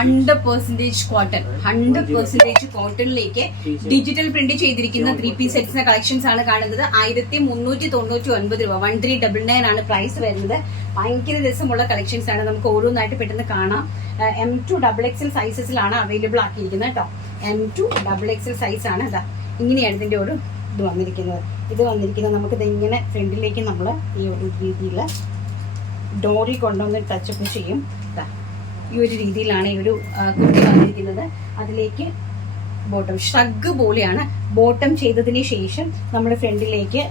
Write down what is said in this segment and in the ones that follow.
100% cotton 100% കോട്ടണിലേക്ക് digital print ചെയ്തിരിക്കുന്ന 3 piece സെറ്റ്സിന്റെ collections ആണ് കാണുന്നത്. 1399 രൂപ 1399 ആണ് പ്രൈസ് വരുന്നത്. ഭയങ്കര രസമുള്ള കളക്ഷൻസ് ആണ്. നമുക്ക് ഓരോന്നായിട്ട് പെട്ടെന്ന് കാണാം. M2 XXL സൈസസിലാണ് അവൈലബിൾ ആക്കിയിരിക്കുന്നത് കേട്ടോ. M2 XXL സൈസ് ആണ്. അതാ ഇങ്ങനെയാണ് ഇതിന്റെ ഒരു ഇത് വന്നിരിക്കുന്നത്. നമുക്കിത് ഇങ്ങനെ ഫ്രണ്ടിലേക്ക് നമ്മൾ ഈ ഒരു രീതിയിൽ ഡോറി കൊണ്ടുവന്ന് ടച്ചപ്പ് ചെയ്യും. ഈ ഒരു രീതിയിലാണ് ഈ ഒരു കുർത്തി വന്നിരിക്കുന്നത്. അതിലേക്ക് ബോട്ടം ഷ്രഗ് പോലെയാണ് ബോട്ടം ചെയ്തതിന് ശേഷം നമ്മുടെ ഫ്രണ്ടിലേക്ക്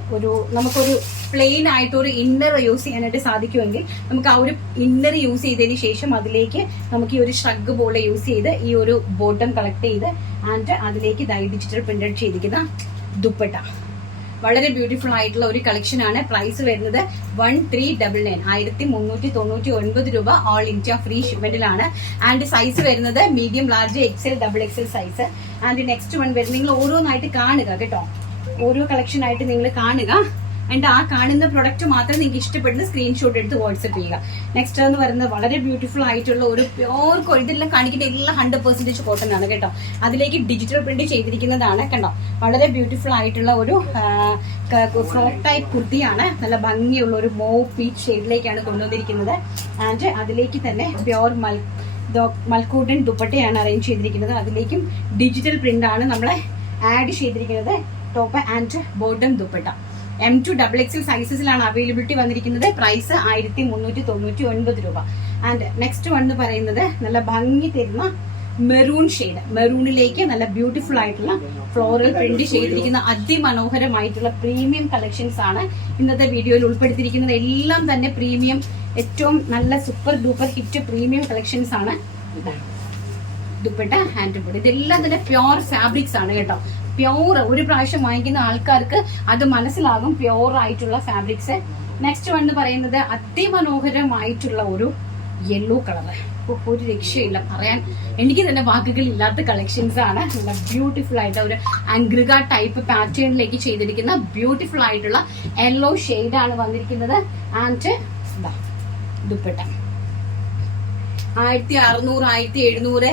നമുക്കൊരു പ്ലെയിൻ ആയിട്ട് ഒരു ഇന്നർ യൂസ് ചെയ്യാനായിട്ട് സാധിക്കുമെങ്കിൽ നമുക്ക് ആ ഒരു ഇന്നർ യൂസ് ചെയ്തതിന് ശേഷം അതിലേക്ക് നമുക്ക് ഈ ഒരു ഷ്രഗ് പോലെ യൂസ് ചെയ്ത് ഈ ഒരു ബോട്ടം കളക്ട് ചെയ്ത് ആൻഡ് അതിലേക്ക് ഡിജിറ്റൽ പ്രിന്റഡ് ചെയ്തിരിക്കുന്ന ദുപ്പട്ട. വളരെ ബ്യൂട്ടിഫുൾ ആയിട്ടുള്ള ഒരു കളക്ഷൻ ആണ്. പ്രൈസ് വരുന്നത് 1399 1399 രൂപ. ഓൾ ഇന്ത്യ ഫ്രീ ഷിപ്മെന്റിലാണ്. ആൻഡ് സൈസ് വരുന്നത് മീഡിയം, ലാർജ്, XL, XXL സൈസ്. ആൻഡ് നെക്സ്റ്റ് വൺ വരുന്നത് നിങ്ങൾ ഓരോന്നായിട്ട് കാണുക കേട്ടോ. ഓരോ കളക്ഷൻ ആയിട്ട് നിങ്ങൾ കാണുക. ആൻഡ് ആ കാണുന്ന പ്രൊഡക്റ്റ് മാത്രം നിങ്ങൾക്ക് ഇഷ്ടപ്പെടുന്ന സ്ക്രീൻഷോട്ട് എടുത്ത് വാട്സ്ആപ്പ് ചെയ്യുക. നെക്സ്റ്റ് എന്ന് പറയുന്നത് വളരെ ബ്യൂട്ടിഫുൾ ആയിട്ടുള്ള ഒരു പ്യോർ ഇതെല്ലാം കാണിക്കുന്ന എല്ലാം 100% കോട്ടൺ ആണ് കേട്ടോ. അതിലേക്ക് ഡിജിറ്റൽ പ്രിന്റ് ചെയ്തിരിക്കുന്നതാണ് കണ്ടോ. വളരെ ബ്യൂട്ടിഫുൾ ആയിട്ടുള്ള ഒരു ഫ്രോക്ക് ടൈപ്പ് കുർത്തിയാണ്. നല്ല ഭംഗിയുള്ള ഒരു മോവ് പീച്ച് ഷെയ്ഡിലേക്കാണ് കൊണ്ടുവന്നിരിക്കുന്നത്. ആൻഡ് അതിലേക്ക് തന്നെ പ്യോർ മൽക്കൂട്ടൻ ദുപ്പട്ടയാണ് അറേഞ്ച് ചെയ്തിരിക്കുന്നത്. അതിലേക്കും ഡിജിറ്റൽ പ്രിന്റ് ആണ് നമ്മളെ ആഡ് ചെയ്തിരിക്കുന്നത്. Top and bottom dupatta. M2 XXL സൈസസിലാണ് അവൈലബിലിറ്റി വന്നിരിക്കുന്നത്. പ്രൈസ് 1399 രൂപ. ആൻഡ് നെക്സ്റ്റ് വൺ എന്ന് പറയുന്നത് നല്ല ഭംഗി തരുന്ന മെറൂൺ ഷെയ്ഡ്. മെറൂണിലേക്ക് നല്ല ബ്യൂട്ടിഫുൾ ആയിട്ടുള്ള ഫ്ലോറൽ പ്രിന്റ് ചെയ്തിരിക്കുന്ന അതിമനോഹരമായിട്ടുള്ള പ്രീമിയം കളക്ഷൻസ് ആണ് ഇന്നത്തെ വീഡിയോയിൽ ഉൾപ്പെടുത്തിയിരിക്കുന്നത്. എല്ലാം തന്നെ പ്രീമിയം, ഏറ്റവും നല്ല super duper hit premium collections ആണ്. ദുപ്പട്ട, ഹാൻഡ് ദുപ്പട്ട, ഇതെല്ലാം തന്നെ പ്യോർ ഫാബ്രിക്സ് ആണ് കേട്ടോ. പ്യോർ ഒരു പ്രാവശ്യം വാങ്ങിക്കുന്ന ആൾക്കാർക്ക് അത് മനസ്സിലാകും, പ്യോർ ആയിട്ടുള്ള ഫാബ്രിക്സ്. നെക്സ്റ്റ് വൺ എന്ന് പറയുന്നത് അതിമനോഹരമായിട്ടുള്ള ഒരു യെല്ലോ കളർ. ഒരു രക്ഷയില്ല, പറയാൻ എനിക്ക് തന്നെ വാക്കുകളില്ലാത്ത കളക്ഷൻസ് ആണ്. നല്ല ബ്യൂട്ടിഫുൾ ആയിട്ട് ഒരു അംഗ്രിക ടൈപ്പ് പാറ്റേണിലേക്ക് ചെയ്തിരിക്കുന്ന ബ്യൂട്ടിഫുൾ ആയിട്ടുള്ള യെല്ലോ ഷെയ്ഡ് ആണ് വന്നിരിക്കുന്നത്. ആൻഡ് ദുപ്പട്ട 1600, 1700,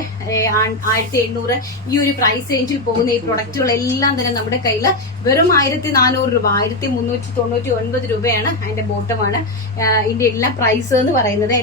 1700 ഈ ഒരു പ്രൈസ് റേഞ്ചിൽ പോകുന്ന ഈ പ്രൊഡക്റ്റുകളെല്ലാം തന്നെ നമ്മുടെ കയ്യിൽ വെറും 1400 രൂപ 1399 രൂപയാണ്. അതിന്റെ ബോട്ടമാണ് ഇതിന്റെ എല്ലാ പ്രൈസ് എന്ന് പറയുന്നത്.